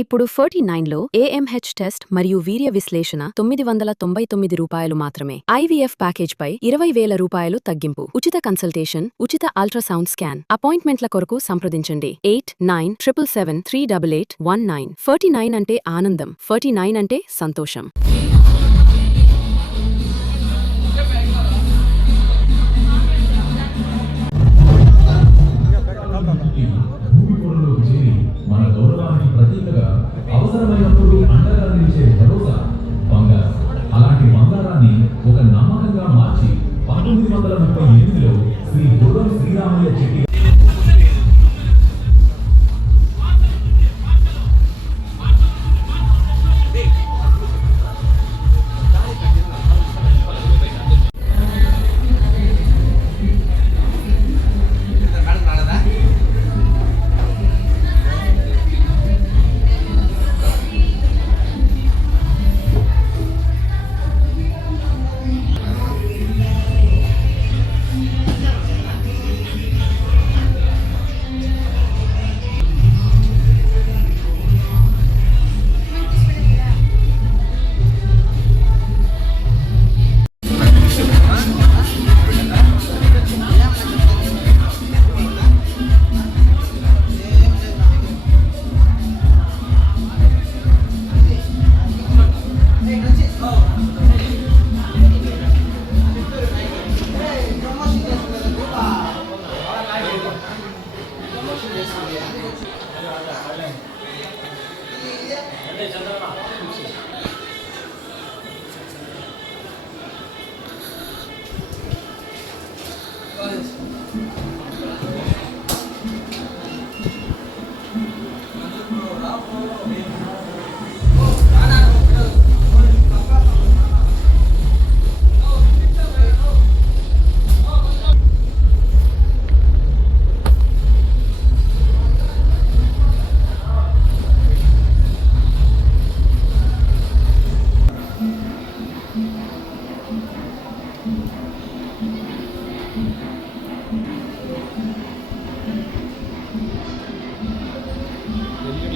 ఇప్పుడు 49లో AMH test మరియు వీర్య విశ్లేషణ ₹999 మాత్రమే. IVF ప్యాకేజ్పై ₹20,000 తగ్గింపు. ఉచిత కన్సల్టేషన్, ఉచిత అల్ట్రాసౌండ్ స్కాన్. అపాయింట్మెంట్ల కొరకు సంప్రదించండి 8977738819. 49 అంటే ఆనందం, 49 అంటే సంతోషం. అవసరమైనప్పుడు అండగా నిలిచే భరోసా బంగారం. అలాంటి బంగారాన్ని ఒక నమ్మకంగా మార్చి 1938లో శ్రీ గుర్రం శ్రీరామయ్య చెట్టి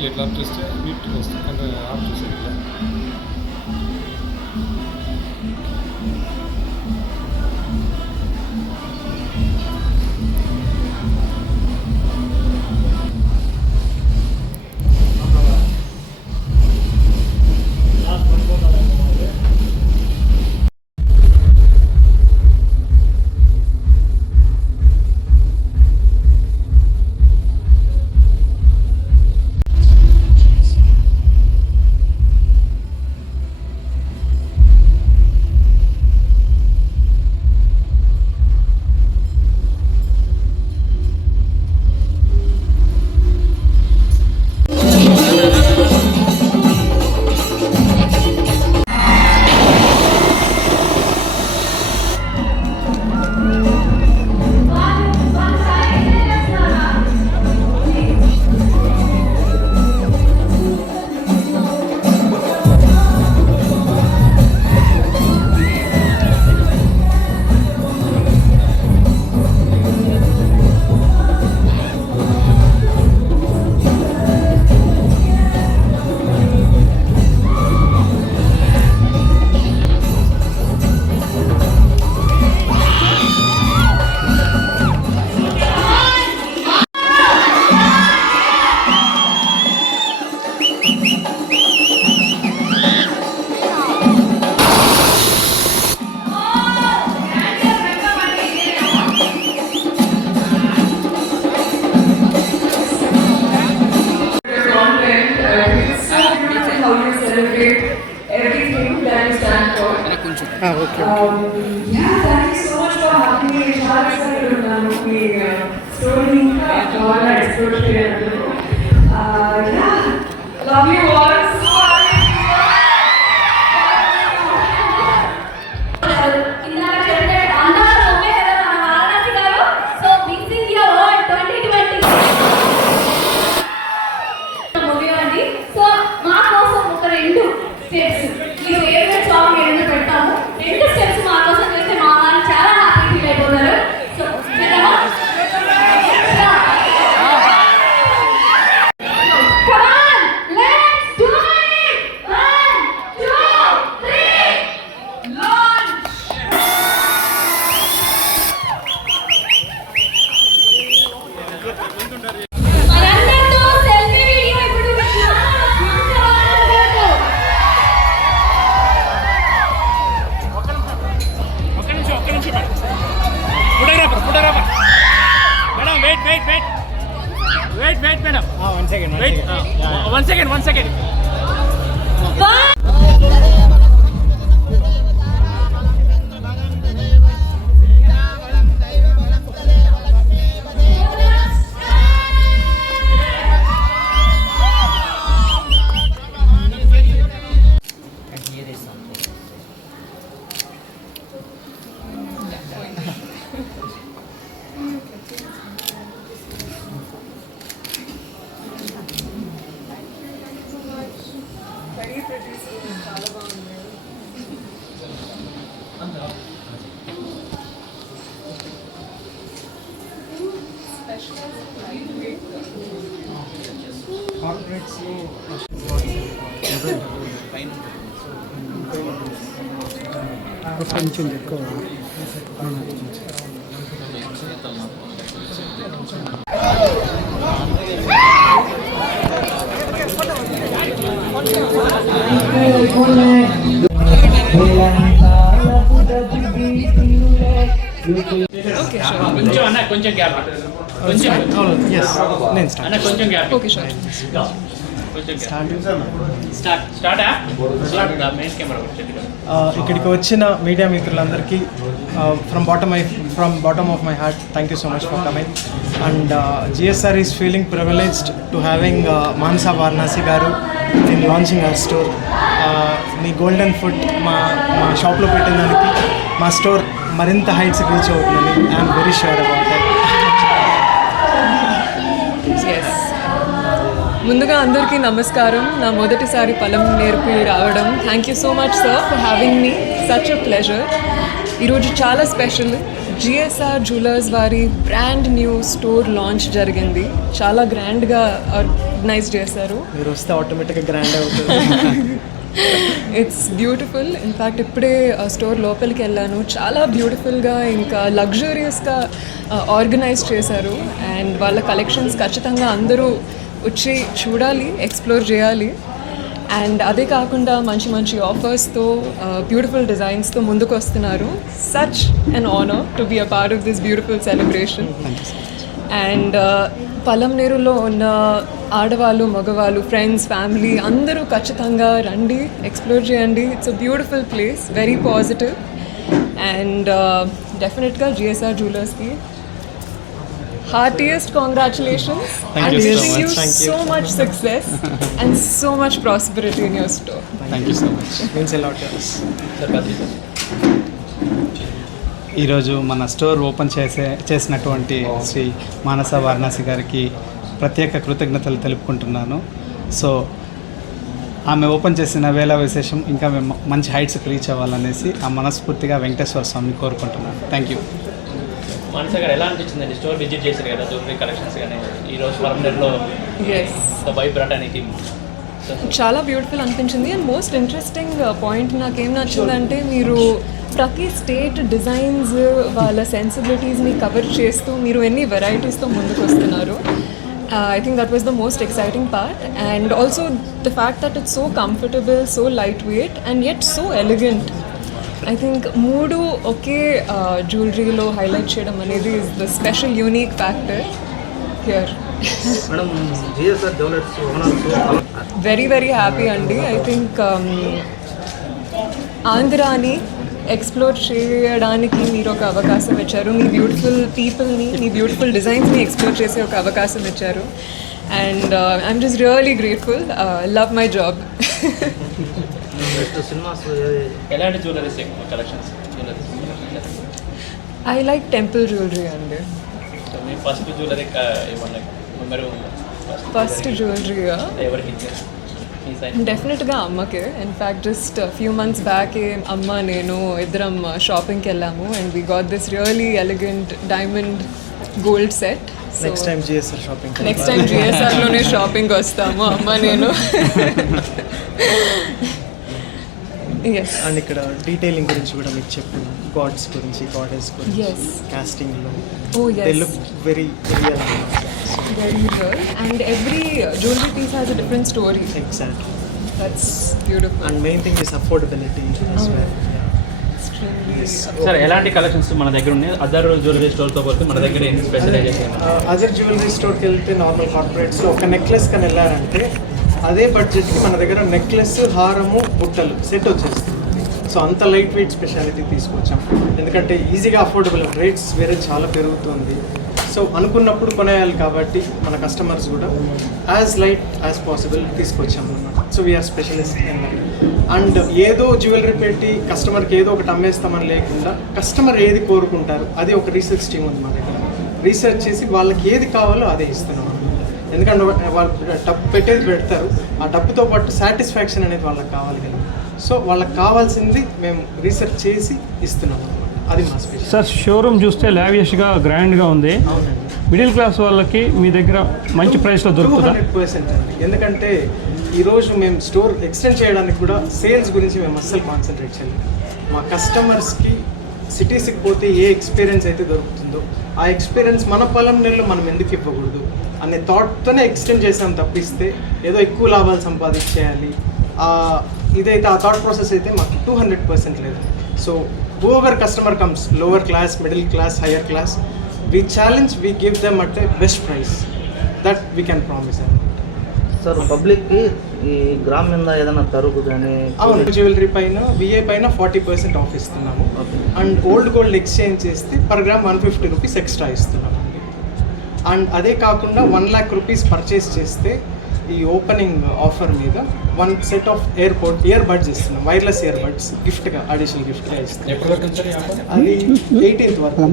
ఎట్లా ఆఫ్ చేస్తే వీటికి వస్తుంది అంటే ఆఫ్ చేసేది ఇట్లా Okay. Yeah, thank you so much for having me. చాలా excited ఉన్నాను మీ స్టోరీ ఇంకా చాలా ఎక్స్ప్లోర్ చేయాలి. Yeah, love you all. Come on, let's second. కొంచెం ఎక్కువ కొంచెం అన్న కొంచెం గ్యాప్ కొంచెం నేను స్టార్ట్ అన్న కొంచెం గ్యాప్ ఓకే షూర్ కొంచెం స్టార్ట్ మెయిన్ కెమెరా ఇక్కడికి వచ్చిన మీడియా మిత్రులందరికీ from bottom of my heart thank you so much for coming and GSR is feeling privileged to having Manasa Varanasi garu in launching our store మీ golden foot మా షాప్లో పెట్టిన దానికి మా స్టోర్ మరింత హైట్స్కి రీచ్ అవుతుందని I'm very sure about that. ముందుగా అందరికీ నమస్కారం. నా మొదటిసారి పలం నేర్పి రావడం. Thank you so much sir for having me, such a pleasure. ఈరోజు చాలా స్పెషల్. జిఎస్ఆర్ జ్యువెలర్స్ వారి బ్రాండ్ న్యూ స్టోర్ లాంచ్ జరిగింది. చాలా గ్రాండ్గా ఆర్గనైజ్ చేశారు. మీరు వస్తే ఆటోమేటిక్గా గ్రాండ్ అవుతుంది. It's beautiful. ఇన్ఫ్యాక్ట్ ఇప్పుడే స్టోర్ లోపలికి వెళ్ళాను. చాలా బ్యూటిఫుల్గా ఇంకా లగ్జూరియస్గా ఆర్గనైజ్ చేశారు. అండ్ వాళ్ళ కలెక్షన్స్ ఖచ్చితంగా అందరూ వచ్చి చూడాలి, ఎక్స్ప్లోర్ చేయాలి. అండ్ అదే కాకుండా మంచి మంచి ఆఫర్స్తో బ్యూటిఫుల్ డిజైన్స్తో ముందుకు వస్తున్నారు. Such an honour to be a part of this beautiful celebration. And పలంనేరులో ఉన్న ఆడవాళ్ళు, మగవాళ్ళు, ఫ్రెండ్స్, ఫ్యామిలీ అందరూ ఖచ్చితంగా రండి, ఎక్స్ప్లోర్ చేయండి. It's a beautiful place, very positive. And డెఫినెట్గా GSR జ్యువెలర్స్కి heartiest congratulations. Thank you so wishing much. you Thank you. so much success and so much prosperity in your store. Thank you so much. Means a lot to us. ఈరోజు మన store open చేసినటువంటి శ్రీ మానస వారణాసి గారికి ప్రత్యేక కృతజ్ఞతలు తెలుపుకుంటున్నాను. So ఆమె open చేసిన వేళ విశేషం ఇంకా మేము మంచి హైట్స్కి రీచ్ అవ్వాలనేసి ఆ మనస్ఫూర్తిగా వెంకటేశ్వర స్వామిని కోరుకుంటున్నాను. Thank you. మనస గారు ఎలా అనిపించిందండి స్టోర్ విజిట్ చేశారు కదా, జ్యువెలరీ కలెక్షన్స్ కానీ ఈరోజు పలంనేరులో Yes. వైబ్రాట్ అనేది చాలా బ్యూటిఫుల్ అనిపించింది. అండ్ మోస్ట్ ఇంట్రెస్టింగ్ పాయింట్ నాకేం నచ్చిందంటే మీరు ప్రతి స్టేట్ డిజైన్స్ వాళ్ళ సెన్సిబిలిటీస్ని కవర్ చేస్తూ మీరు ఎన్ని వెరైటీస్తో ముందుకు వస్తున్నారు. I think that was the most exciting part, and also the fact that it's so comfortable, so lightweight and yet so elegant. I think మూడు ఒకే జ్యువెలరీలో హైలైట్ చేయడం అనేది is the special unique factor here. Madam GSR jewellers owners very very happy అండి. I think ఆంధ్రాని explore చేయడానికి మీరు ఒక అవకాశం ఇచ్చారు. మీ beautiful పీపుల్ని, మీ బ్యూటిఫుల్ డిజైన్స్ని ఎక్స్ప్లోర్ చేసే ఒక అవకాశం ఇచ్చారు. And I'm just really grateful. Love my job. Next cinemas ఎలాంటి jewelleries collections I like temple jewellery అండి. సో మీ ఫస్ట్ జ్యువెలరీ ఏమన్నా మెమరీ ఉందా? ఫస్ట్ జ్యువెలరీగా ఎవరికి ఇచ్చారు మీ సైన్? డెఫినెట్గా అమ్మకే. In fact just few months back అమ్మ నేను ఇద్దరం షాపింగ్కి వెళ్ళాము. And we got this really elegant diamond gold set. Next time GSR shopping. Next time జిఎస్ఆర్లోనే షాపింగ్ వస్తాము అమ్మ నేను. ఎస్. అండ్ ఇక్కడ డీటెయిలింగ్ గురించి కూడా మీకు చెప్పాను, గాడ్స్ గురించి, గాడెస్ గురించి, Yes. కాస్టింగ్లో Oh they yes. Look very real. Very real. And every jewelry piece has a different story. Exactly. That's beautiful. And main thing is affordability as well. Extremely. Sir ఎలాంటి collections మన దగ్గర ఉన్నాయి? Other jewellery స్టోర్తో పోతే మన దగ్గర ఏంటి specialisation? Other jewellery స్టోర్కి వెళ్తే నార్మల్ కార్పొరేట్స్లో ఒక నెక్లెస్ కానీ వెళ్ళారంటే అదే బడ్జెట్కి మన దగ్గర నెక్లెస్, హారము, బుట్టలు సెట్ వచ్చేస్తుంది. సో అంత లైట్ వెయిట్ స్పెషాలిటీ తీసుకొచ్చాం, ఎందుకంటే ఈజీగా అఫోర్డబుల్, రేట్స్ వేరే చాలా పెరుగుతుంది. సో అనుకున్నప్పుడు కొనేయాలి కాబట్టి మన కస్టమర్స్ కూడా యాజ్ లైట్ యాజ్ పాసిబుల్ తీసుకొచ్చాం అన్నమాట. సో వీఆర్ స్పెషలిస్ట్ అండ్ ఏదో జ్యువెలరీ పెట్టి కస్టమర్కి ఏదో ఒకటి అమ్మేస్తామని లేకుండా కస్టమర్ ఏది కోరుకుంటారు అది ఒక రీసెర్చ్ టీమ్ ఉంది మా దగ్గర. రీసెర్చ్ చేసి వాళ్ళకి ఏది కావాలో అదే ఇస్తున్నాం. ఎందుకంటే వాళ్ళు డబ్బు పెట్టేది పెడతారు, ఆ డబ్బుతో పాటు సాటిస్ఫాక్షన్ అనేది వాళ్ళకి కావాలి కదా. సో వాళ్ళకి కావాల్సింది మేము రీసెర్చ్ చేసి ఇస్తున్నాం అన్నమాట. అది మా స్పెషల్. సార్ షోరూమ్ చూస్తే లావియష్గా గ్రాండ్గా ఉంది. అవునండి, మిడిల్ క్లాస్ వాళ్ళకి మీ దగ్గర మంచి ప్రైస్లో దొరుకుతుందా? 200% అండి. ఎందుకంటే ఈరోజు మేము స్టోర్ ఎక్స్టెండ్ చేయడానికి కూడా సేల్స్ గురించి మేము అస్సలు కాన్సన్ట్రేట్ చేయలేదు. మా కస్టమర్స్కి సిటీస్కి పోతే ఏ ఎక్స్పీరియన్స్ అయితే దొరుకుతుందో ఆ ఎక్స్పీరియన్స్ మన పొలంలో మనం ఎందుకు ఇవ్వకూడదు అనే థాట్తోనే ఎక్స్టెండ్ చేసాం తప్పిస్తే ఏదో ఎక్కువ లాభాలు సంపాదించేయాలి ఇదైతే ఆ థాట్ ప్రాసెస్ అయితే మాకు 200% లేదు. So whoever customer comes, lower class, middle class, higher class, we challenge, we give them at a best price that we can promise them. Sir పబ్లిక్కి ఈ గ్రామ్ మీద ఏదైనా తరుగు కానీ అవును, జ్యువెలరీ పైన విఏ పైన 40% ఆఫ్ ఇస్తున్నాము. అండ్ ఓల్డ్ గోల్డ్ ఎక్స్చేంజ్ చేస్తే పర్ గ్రామ్ 150 రూపీస్ ఎక్స్ట్రా ఇస్తున్నాము. అండ్ అదే కాకుండా 1 lakh రూపీస్ పర్చేస్ చేస్తే ఈ ఓపెనింగ్ ఆఫర్ మీద 1 సెట్ ఆఫ్ ఇయర్ బడ్స్ ఇస్తున్నాం, వైర్లెస్ ఇయర్ బడ్స్ గిఫ్ట్గా, అడిషనల్ గిఫ్ట్గా ఇస్తున్నాం. అది 18th వరకు,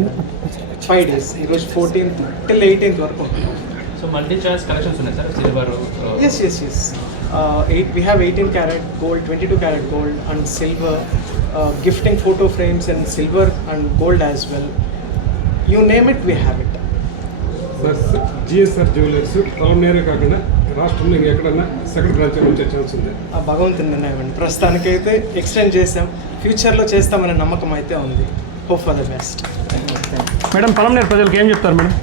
5 days. ఈరోజు 14th till 18th వరకు ఉంటుంది. సో మల్టీ చాయిస్ కలెక్షన్స్ ఉన్నాయి sir silver? Yes. We have 18 karat gold, 22 karat gold and silver, gifting photo frames in silver and gold as well. You name it, we have it. Sir GSR jewellers పొలంనేరే కాకుండా రాష్ట్రంలో ఎక్కడన్నా second branch వచ్చే chance ఉంది? ఆ భగవంతుని నిర్ణయం. ప్రస్తుతానికైతే ఎక్స్టెండ్ చేసాం, ఫ్యూచర్లో చేస్తామనే నమ్మకం అయితే ఉంది. Hope for the best. Madam Polamneru ప్రజలకు ఏం చెప్తారు మేడం?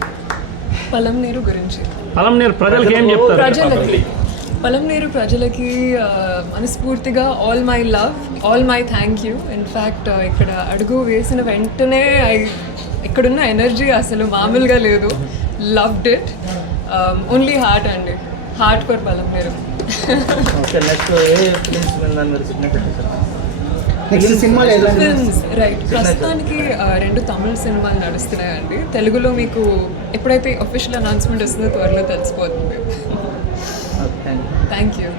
పలంనేరు గురించి పొలంనేరు ప్రజలకు ఏం చెప్తారు? పలంనేరు ప్రజలకి మనస్ఫూర్తిగా all my love, all my thank you. In fact ఇక్కడ అడుగు వేసిన వెంటనే ఇక్కడున్న ఎనర్జీ అసలు మామూలుగా లేదు. Loved it. ఓన్లీ హార్ట్ అండి, heart for Palamaner. Okay, next A films మీద మీరు సిగ్నేచర్ చేశారు? Films right. ప్రస్తుతానికి 2 తమిళ సినిమాలు నడుస్తున్నాయండి. తెలుగులో మీకు ఎప్పుడైతే అఫీషియల్ అనౌన్స్మెంట్ వస్తుందో త్వరలో తెలిసిపోతుంది. Thank you. Thank you.